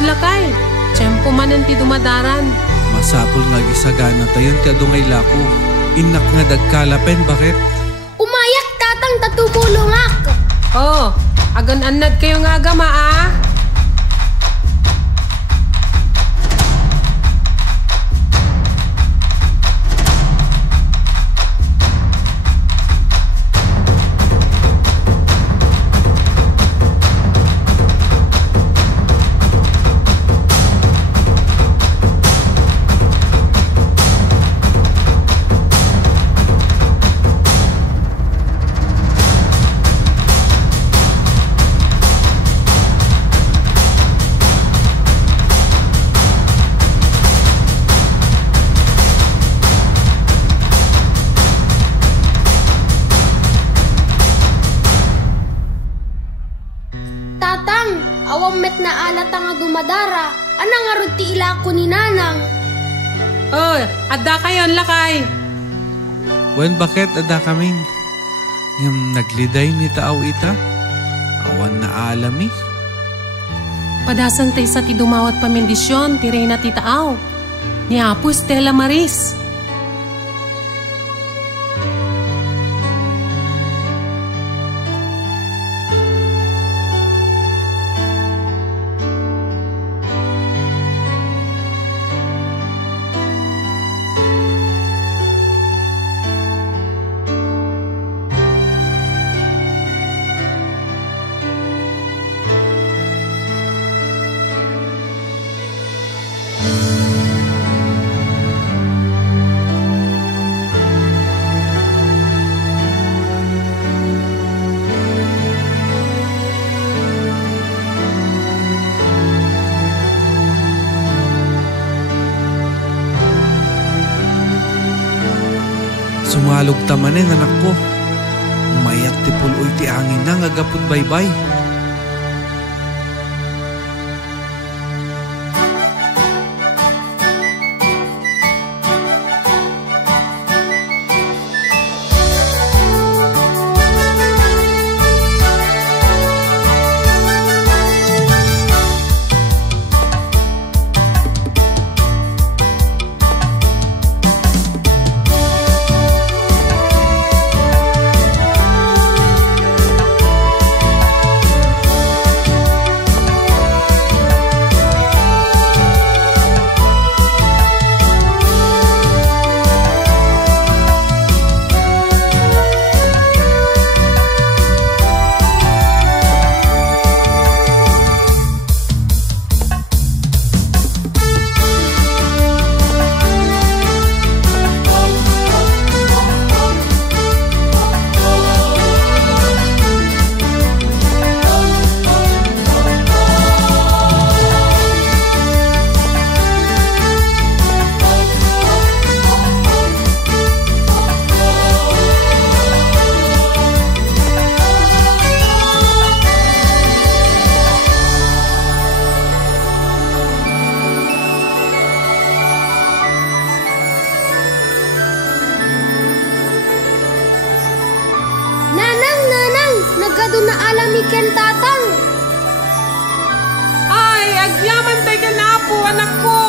dumawad lakay. Tiyempo manan ti dumadaran. Masapol nga gisagana tayon ti adungay lako. Inak nga dagkalapen bakit? Umayak tatang tatumulungak. Oh, agan anad kayo nga agama ah. Awang met na alata nga dumadara. Anang arod ti ilako ni nanang. Oh, adda kayon lakay. Wen bakit adda kamin? Ngam nagliday ni taaw ita? Awan na alami? Padasan tayo sa ti dumawat pamendisyon, ti Reyna ti taaw. Ni Apo Stella Maris. Sumalog tamanin anak ko. Mayat ti puloy ti angin na ngagapot baybay. Nagkado na alami ken tatang. Ay, agyaman tayo na po, anak ko.